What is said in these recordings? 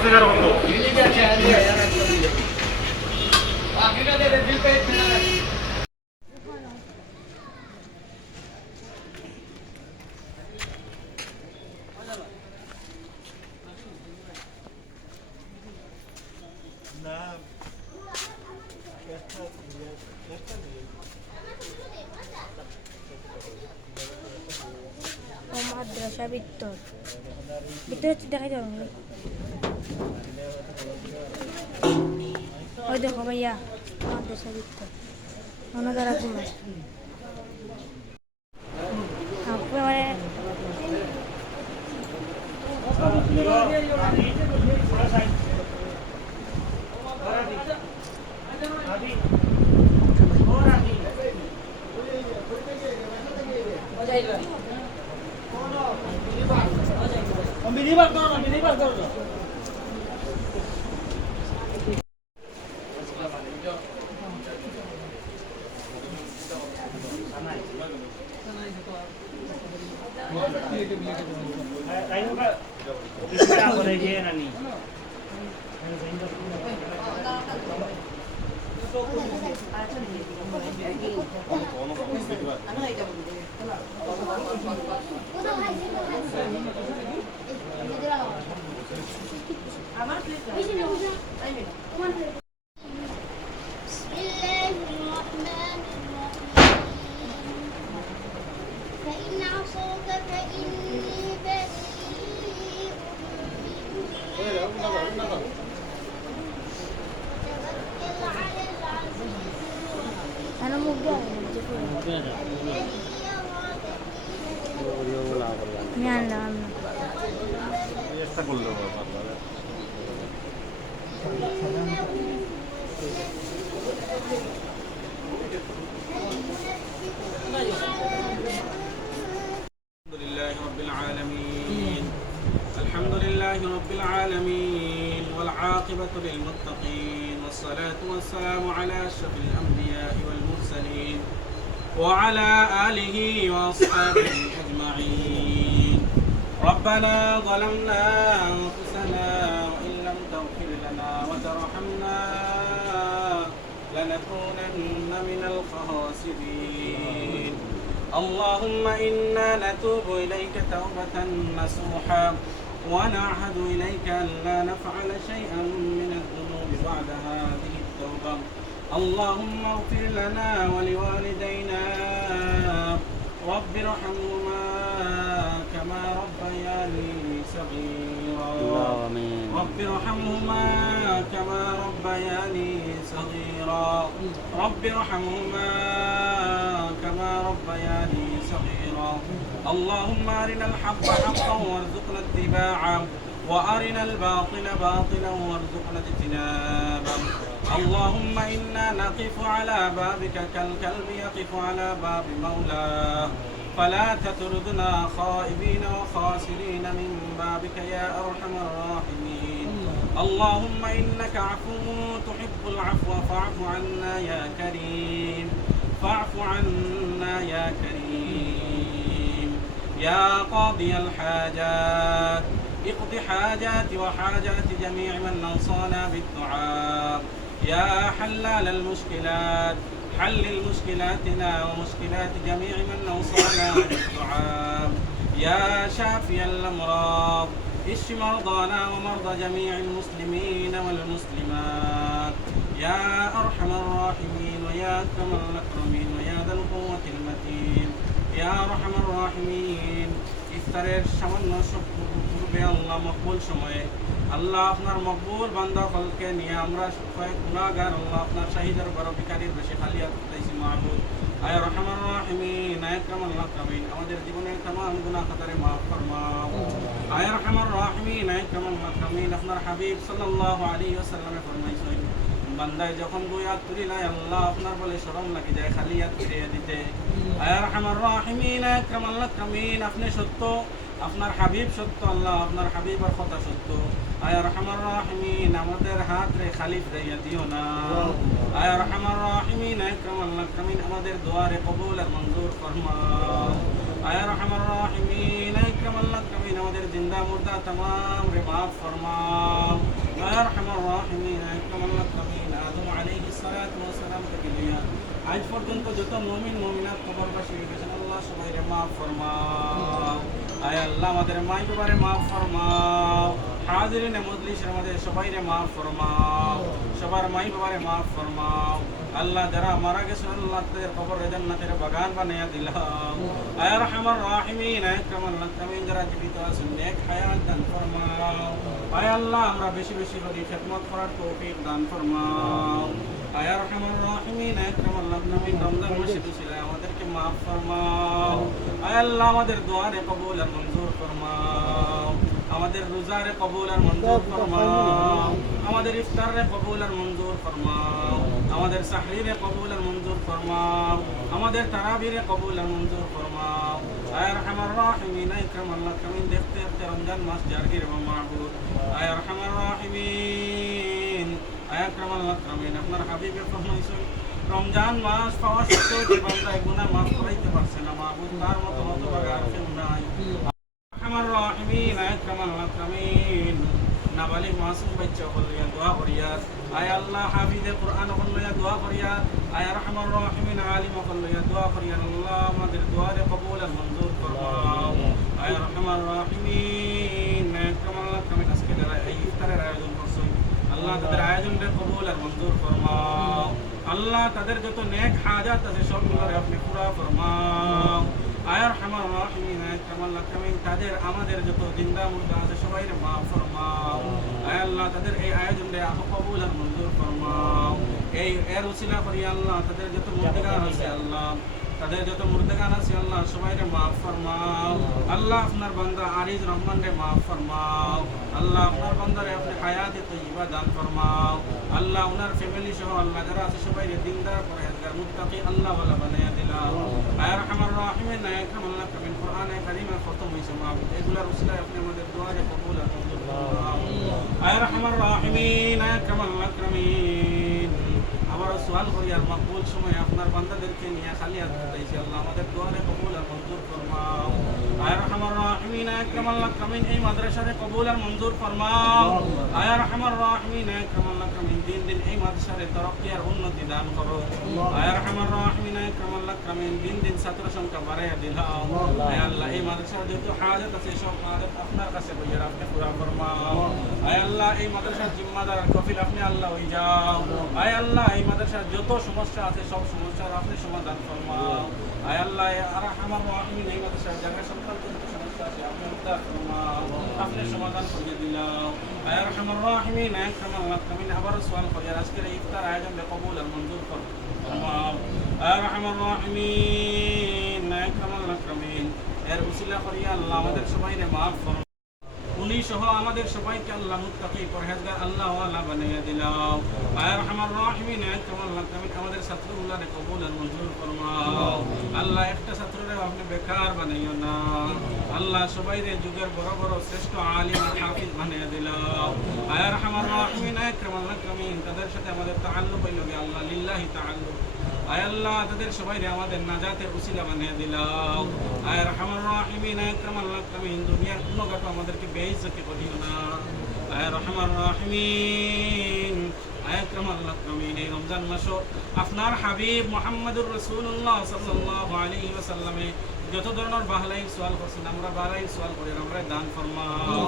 হাজার হতো মাদ্রাসা ভিতর হচ্ছে দেখাই যাব ওই দেখো ভাইয়া মাদ্রাসা ভিতর মনে করা কুমার মানে لله رب العالمين. الحمد لله رب العالمين. والعاقبة للمتقين. والصلاة والسلام على أشرف الأنبياء والمرسلين. وعلى آله وأصحابه أجمعين. ربنا ظلمنا أنفسنا وإن لم تغفر لنا وترحمنا لنكونن من الخاسرين. اللهم إنا نتوب إليك توبة نصوحا ونعهد إليك أن لا نفعل شيئا من الذنوب بعد هذه التوبة. اللهم اغفر لنا ولوالدينا رب ارحمهما كما ربياني صغيرا. رب ارحمهما كما ربياني صغيرا. رب ارحمهما كما ربياني صغيرا. اللهم أرنا الحق حقا وارزقنا اتباعه. وأرنا الباطل باطلا وارزقنا اجتنابه. اللهم إنا نقف على بابك كالكلب يقف على باب مولاه. فلا تطردنا خائبين وخاسرين من بابك يا أرحم الراحمين. اللهم إنك عفو تحب العفو فاعف عنا يا كريم. فاعف عنا يا كريم. يا قاضي الحاجات. اقض حاجات وحاجات جميع من أوصانا بالدعاء. يا حلال المشكلات حل المشكلاتنا ومشكلات جميع من أوصانا بالدعاء. يا شافي الأمراض اشف مرضانا ومرضى جميع المسلمين والمسلمات. يا أرحم الراحمين ويا أكرم الأكرمين ويا ذا القوة المتين. يا أرحم الراحمين. ইফতারের সামান্য পূর্বে আল্লাহ মকবুল সময়ে আল্লাহ আপনার মকবুল বান্দা ফলকে নিয়ে আমরা গুণাগার আল্লাহ আপনার শাহিদার বড় বিকারীর বেশি খালি হাতাইছি মাহবুব। আয় রহমান রাহিমিন, আয় আল্লাহ কামিন আমাদের জীবনের তাম গুণা খাতারে মাফ ফরমা আয় রহমান রাহিমিন, আয় আল্লাহ কামিন আপনার হাবিব সাল্লাল্লাহু আলাইহি ওয়াসাল্লামে ফরমাইছেন বান্দায় যখন দুই হাত তুলি নাই আল্লাহ আপনার বলে সরম লাগি যায় খালি হাত ফিরিয়ে দিতে। আয়ার আমার রাহিমিন আকরাম আল্লাহ কামিন আপনি সত্য আপনার হাবিব সত্য আল্লাহ আপনার হাবিব আর কথা সত্য। আয়ার আমার রাহমিন আমাদের হাত রে খালি ফিরাইয়া দিও না। আয়ার আমার রাহমিন আকরাম আল্লাহ কামিন আমাদের দোয়ারে কবুল আর মঞ্জুর ফরমা আয়ার আমার রাহমিন আকরাম আল্লাহ কামিন আমাদের জিন্দা মুর্দা তাম রে মাফ ফরমা আয়ার আমার রাহমিন আকরাম আল্লাহ কামিন আলাইহিস সালাতু ওয়াস সালাম থেকে নিয়ে আজ পর্যন্ত যত মুমিন, মুমিনাত কবরবাসী গেছেন আল্লাহ সবাই রে মাফ ফরমাও। আয় আল্লাহ আমাদের মাই বাবারে মাফ ফরমাও। হাজিরিন মজলিসের মধ্যে সবাই রে মাফ ফরমাও। সবার মাই বাবারে মাফ ফরমাও। আল্লাহ যারা মারা গেছেন আল্লাহ তাদের কবর জান্নাতের বাগান বানাইয়া দিলাম আয় রহমান রাহিমিন আকরামাল আকরামিন যারা জীবিত আছেন, নেক হায়াত দান ফরমাও। আয় আল্লাহ, আমরা বেশি বেশি করে খেদমত করার তৌফিক দান ফরমাও। আয় রহমান রাহিমিন আকরামাল আকরামিন রমজান মাসে ছিল আমাদেরকে মাফ ফরমাও। আয় আল্লাহ আমাদের দোয়ারে কবুল আর মঞ্জুর ফরমাও। আমাদের রোজারে কবুল আর মঞ্জুর ফরমাও। আমাদের ইফতারে কবুল আর মঞ্জুর ফরমাও। আমাদের সাহরিরে কবুল আর মঞ্জুর ফরমাও। আমাদের তারাবিরে কবুল আর মঞ্জুর ফরমাও। আয় রহমান রাহিমিন ইকরাম আল্লাহ কামিন দেখতে দেখতে রমজান মাস জারগির এবং মাহবুব। আয় রহমান রাহিমিন, আয় আল্লাহ কামিন আপনার হাবিবের ফরমাইছেন রমজান মাস পাওয়া সত্ত্বেও যে বান্দা গুনাহ মাফ করাইতে পারছে না, মাহবুব তার মতো মতো বাগার কেউ নাই। আমার রাহিমিন আকরামাল আকরামিন নাবালিগ মাসুম বাচ্চা হলিয়া দোয়া করিয়া আয় আল্লাহ আয় রহমান রাহিমিন আলিম হলিয়া দোয়া করিয়া আল্লাহ আমাদের দোয়ারে কবুল মঞ্জুর ফরমাও আয় রহমান রাহিমিন আকরামাল আকরামিন আজকে যারা এই ইফতারের আয়োজন করছেন আল্লাহ তাদের আয়োজনটা কবুল আর মঞ্জুর ফরমাও আল্লাহ তাদের যত নেক হাজাত আছে সবগুলোরে আপনি পুরা ফরমাও আয়ার হামার কামিন, তাদের আমাদের যত জিন্দা মুর্দা আছে সবাই মাফ ফরমাও। আয় আল্লাহ, তাদের এই আয়োজনটা কবুল আর মঞ্জুর ফরমাও। এই, এর উসিলা করি আল্লাহ, তাদের যত মুর্দিগার আছে আল্লাহ। তাদের যত মুর্দাগান আছে, আল্লাহ সবাই রে মাফ ফরমাও। আল্লাহ আপনার বান্দা আরিজ রহমান রে মাফ ফরমাও। আল্লাহ আপনার বান্দারে আপনি হায়াতে তৈবা দান ফরমাও। আল্লাহ ওনার ফ্যামিলি সহ আল্লাহ যারা আছে সবাই রে দিনদার, পরহেজগার, মুত্তাকি, আল্লাহ ওয়ালা বানায়া দিলাম। আয় রহমান রাহিমিন নায়ক আল্লাহ কামিন কোরআনে কারিমে খতম হইছে মাহবুব এগুলার উসিলায় আপনি আমাদের দোয়ারে কবুল ফরমাও আয় রহমান নায়ক আল্লাহ কামিন আবার সোয়াল করি আর মকবুল সময় আপনার বান্দাদেরকে নিয়ে খালি হাত পাঠাইছি আল্লাহ আমাদের দোয়ারে কবুল আর মঞ্জুর ফরমাও। আয় রহমান রাহিমিন আকরাম আল্লাহ কামিন এই মাদ্রাসারে কবুল আর মঞ্জুর ফরমাও। আয় রহমান রাহিমিন আকরাম আল্লাহ কামিন দিন দিন এই মাদ্রাসারে তরক্কি আর উন্নতি দান করো। আয় রহমান রাহিমিন আকরাম আল্লাহ কামিন দিন দিন ছাত্র সংখ্যা বাড়াইয়া দিলাও। আয় আল্লাহ, এই মাদ্রাসার যেহেতু হাজত আছে, সব হাজত আপনার কাছে বইয়ের আপনি পুরা ফরমাও। আয় আল্লাহ, এই মাদ্রাসার জিম্মাদার কফিল আপনি আল্লাহ হয়ে যাও। আয় আল্লাহ, এই মাদ্রাসার যত সমস্যা আছে সব সমস্যার আপনি সমাধান ফরমাও। আল্লাহ, আর আমার মাদ্রাসার জায়গা যত সমস্যা আছে, আপনি উদ্ধার ফরমাও। আপনি সমাধান করে দিলাও। আয় রহমান রাহিমিন আকরাম আল্লাহ কামিন আবার সোয়াল করি আর আজকের এই ইফতার আয়োজন কবুল আর মঞ্জুর ফরমাও। আয় রাহিমিন আকরাম আল্লাহ কামিন এর উসিলা করি আল্লাহ আমাদের সবাই মাফ ফরমাও। সহ আমাদের সবাইকে আল্লাহ মুত্তাকি পরহেজগার আল্লাহ ওয়ালা বানাইয়া দিলাও। আয় রহমান রাহিমিন আকরাম আল্লাহ কামিন আমাদের ছাত্রগুলারে কবুল আর মঞ্জুর ফরমাও। আল্লাহ একটা ছাত্ররে আপনি বেকার বানাইও না। আল্লাহ সবাই রে যুগের বড় বড় শ্রেষ্ঠ আলিম আর হাফিজ বানাইয়া দিলাও। আয় রহমান রাহিমিন আকরাম আল্লাহ তাদের সাথে আমাদের তাআল্লুক হইল গিয়ে আল্লাহ, লিল্লাহি তাআল্লুক। আয় আল্লাহ, তাদের সবাই আমাদের নাজাতের উসিলা বানিয়ে দিলাও। আয় রহমান রাহিমিন আকরাম আল্লাহ দুনিয়ার কোনো ঘটনা আমাদেরকে কামিন এই রমজান মাসও আপনার হাবিব মুহাম্মদুর রাসূলুল্লাহ সাল্লাল্লাহু আলাইহি যত ধরনের বাহলাই সোয়াল করছেন, আমরা বাহলাই সোয়াল করি আমরা দান ফরমাও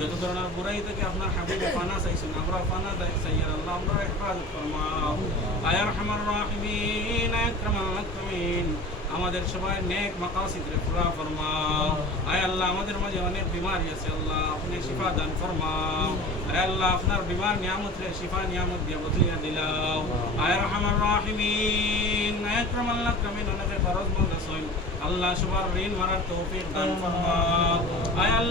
যত ধরনের বুড়াই থেকে আপনার হাবিবে পানা চাইছেন, আমরা পানা চাইয়ের আল্লাহ, আমরা হেফাজত ফরমাও আয় রহমান রাহিমিন আকরাম আকরামিন আমাদের সবাই নেক মাকাসিদরে পুরা ফরমাও। আয় আল্লাহ, আমাদের মাঝে অনেক বিমারি আছে, আল্লাহ আপনি শিফা দান ফরমাও। আয় আল্লাহ, আপনার বিমার নিয়ামত রে, শিফা নিয়ামত দিয়ে বদলিয়া দিলাও। আয় রহমান রাহিমিন। আকরাম আল্লাহ কামিন অনেকে ফরজ মন্দ আল্লাহ সবার ঋণ মারার তৌফিক দান ফরমাও। আয়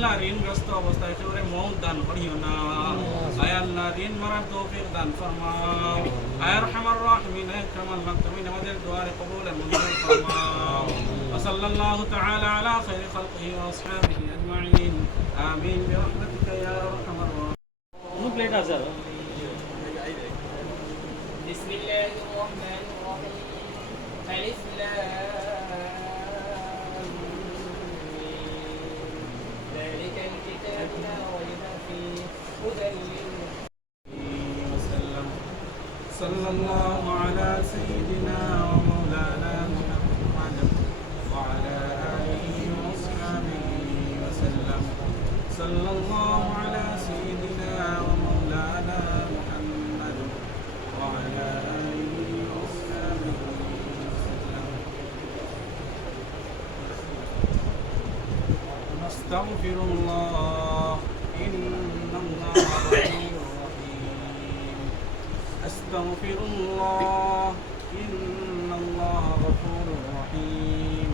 আল্লাহ ঋণগ্রস্ত অবস্থায় কেউ মৌত দান করিও না আয় আল্লাহ ঋণ মারার তৌফিক দান ফরমাও আয় রহমান রাহিমিন আকরাম আল্লাহ কামিন আমাদের দোয়ারে কবুল আর মঞ্জুর ফরমাও وصلى الله تعالى على خير خلقه واصحابه اجمعين امين برحمتك يا ارحم الراحمين প্লেট আছে আর بسم الله الرحمن الرحيم ألف لام لا فيه صلى الله على سيدنا ومولانا محمد وعلى آله وسلم. صلى الله على سيدنا ومولانا محمد وعلى آله وسلم. الله أستغفر الله. إن الله غفور رحيم.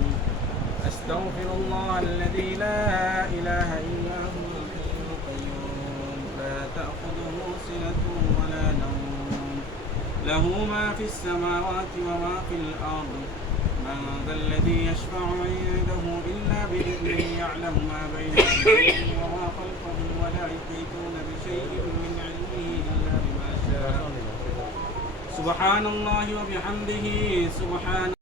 أستغفر الله الذي لا إله إلا هو الحي القيوم. لا تأخذه سنة ولا نوم. له ما في السماوات وما في الأرض. من ذا الذي يشفع عنده إلا بإذنه يعلم ما بين أيديهم وما خلفهم ولا يحيطون بشيء من سبحان الله وبحمده سبحان